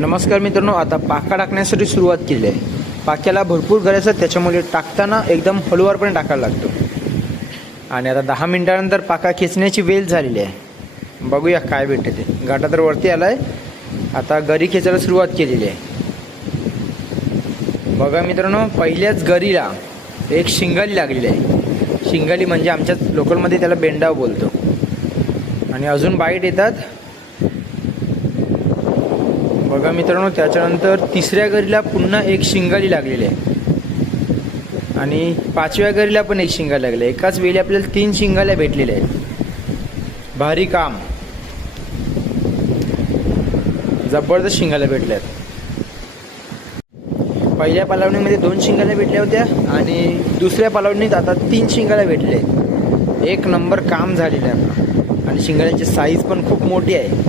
नमस्कार मित्रांनो, आता पाका टाकण्यासाठी सुरुवात केली आहे. पाक्याला भरपूर गरज आहे, त्याच्यामुळे टाकताना एकदम हळूवारपणे टाकायला लागतो. आणि आता 10 मिनिटानंतर पाका खेचण्याची वेळ झालेली आहे. बघूया काय भेटते ते. गाठा तर वरती आला आहे, आता गरी खेचायला सुरुवात केलेली आहे. बघा मित्रांनो, पहिल्याच गरीला एक शिंगाली लागलेली आहे. शिंगाली म्हणजे आमच्या लोकलमध्ये त्याला बेंडाव बोलतो. आणि अजून बाईट येतात. बघा मित्रांनो, त्याच्यानंतर तिसऱ्या गरीला पुन्हा एक शिंगाली लागलेली आहे. आणि 5व्या गरीला पण एक शिंगाली लागली आहे. एकाच वेळी आपल्याला 3 शिंगाल्या भेटलेल्या आहेत. भारी काम, जबरदस्त शिंगाल्या भेटल्या आहेत. पहिल्या पालावणीमध्ये 2 शिंगाल्या भेटल्या होत्या आणि दुसऱ्या पालावणीत आता 3 शिंगाल्या भेटल्या आहेत. एक नंबर काम झालेलं आहे आपलं. आणि शिंगाल्याची साईज पण खूप मोठी आहे.